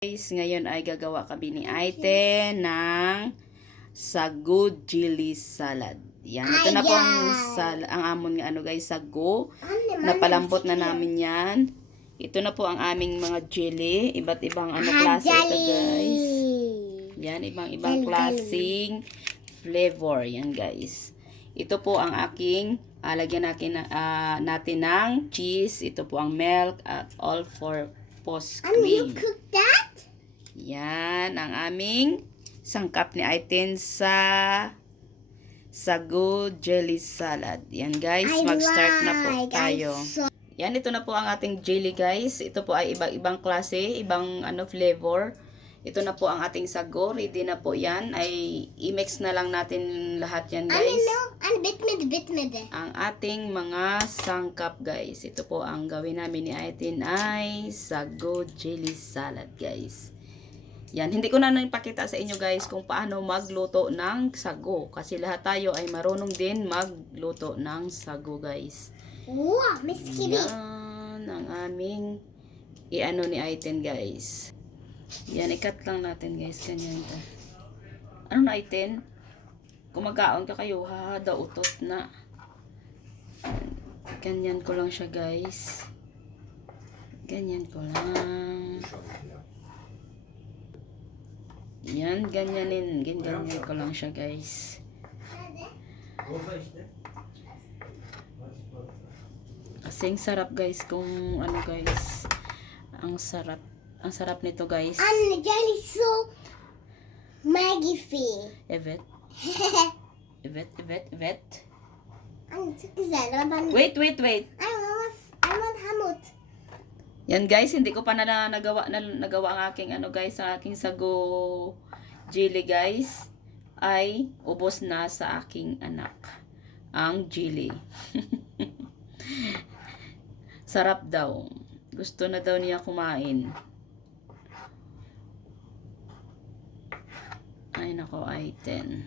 Guys, ngayon ay gagawa kami ni Aite ng sago chili salad. Yan, ito na po ang, sal ang amon nga ano guys, sago. Napalambot na namin yan. Ito na po ang aming mga chili. Iba't ibang ano klase ito guys. Yan, ibang ibang Jelly, klaseng flavor. Yan guys. Ito po ang aking ah, lagyan natin, ah, natin ng cheese. Ito po ang milk at all for post And you cream. cook that? Yan ang aming sangkap ni Aiten sa sago jelly salad. Yan guys, mag-start na po tayo. Yan, ito na po ang ating jelly guys. Ito po ay ibang-ibang klase, ibang ano flavor. Ito na po ang ating sago. Ready na po yan. Ay i-mix na lang natin lahat yan Ano guys. no? Ano bit med bit med. Ang ating mga sangkap guys. Ito po ang gawin namin ni Aitin ay sago jelly salad guys. Yan, hindi ko na napakita sa inyo guys kung paano magluto ng sago. Kasi lahat tayo ay marunong din magluto ng sago guys. Wow, Miss Kitty. Yan ang aming iano ni Aiten guys. Yan, ikat lang natin guys. Ganyan to. Ano na Aiten? Kung magkaon ka kayo, ha, da utot na. Ganyan ko lang siya guys. Ganyan ko lang. Yan, ganyanin. Ganyan ko lang siya guys. Kasing sarap guys kung ano guys. Ang sarap. Ang sarap nito guys. Ano jelly so magnifique. Evet. Evet, evet, evet. Ba? Wait, wait, wait. I want I want hamut. Yan guys, hindi ko pa na, na nagawa na, nagawa ang aking ano guys, ang aking sago jelly guys ay ubos na sa aking anak. Ang jelly. Sarap daw. Gusto na daw niya kumain. Ay nako, ay 10.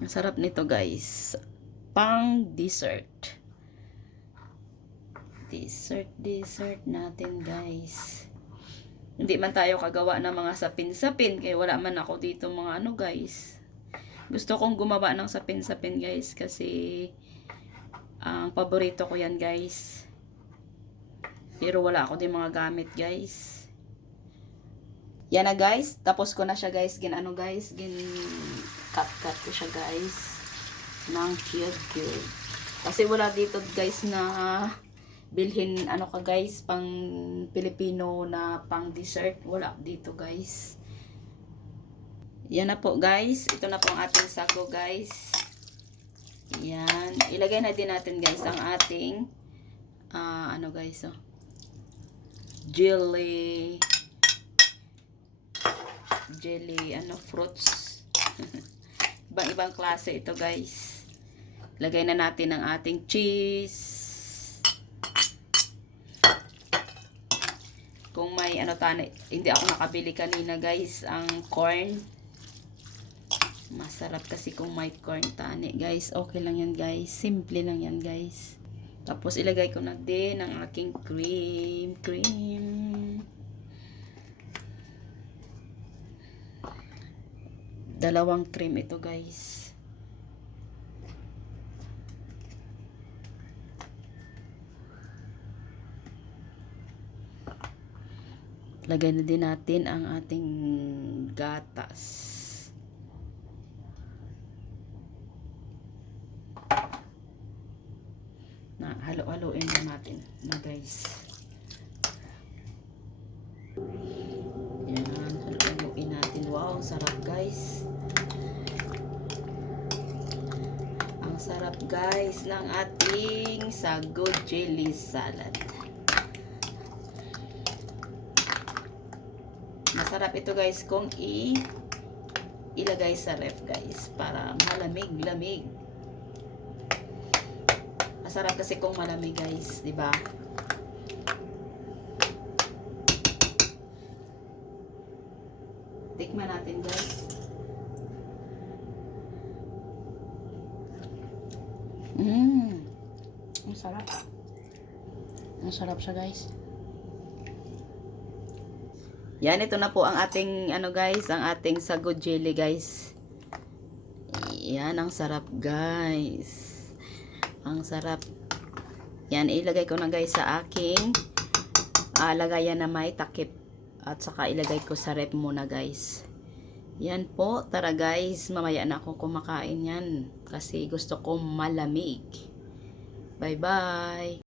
Ang sarap nito guys. Pang dessert dessert, dessert natin guys. Hindi man tayo kagawa ng mga sapin-sapin kaya wala man ako dito mga ano guys. Gusto kong gumawa ng sapin-sapin guys kasi ang paborito ko yan guys. Pero wala ako din mga gamit guys. Yan na guys. Tapos ko na siya guys. Gin ano guys. Gin cut cut ko siya guys. Ng cute cute. Kasi wala dito guys na bilhin ano ka guys pang Pilipino na pang dessert wala dito guys. Yan na po guys ito na po ang ating sago guys. Yan ilagay na din natin guys ang ating ah, ano guys oh jelly. Jelly ano fruits. Ibang ibang klase ito guys. Lagay na natin ang ating cheese kung may ano tani, hindi ako nakabili kanina guys, ang corn. Masarap kasi kung may corn tani guys. Okay lang yan guys. Simple lang yan guys. Tapos ilagay ko na din ang aking cream. Cream. Dalawang cream ito guys. Lagay na din natin ang ating gatas. Na halo-haloin na natin na guys. Yan, halo-haloin natin. Wow, sarap guys. Ang sarap guys ng ating sago jelly salad. Masarap ito guys kung i ilagay sa ref guys para malamig-lamig. Masarap kasi kung malamig guys, 'di ba? Tikman natin guys. Mmm. Ang sarap. Ang sarap siya guys. Yan, ito na po ang ating, ano guys, ang ating sago jelly guys. Yan, ang sarap guys. Ang sarap. Yan, ilagay ko na guys sa aking ah, lagayan na may takip. At saka ilagay ko sa rep muna guys. Yan po, tara guys, mamaya na akong kumakain yan. Kasi gusto ko malamig. Bye-bye!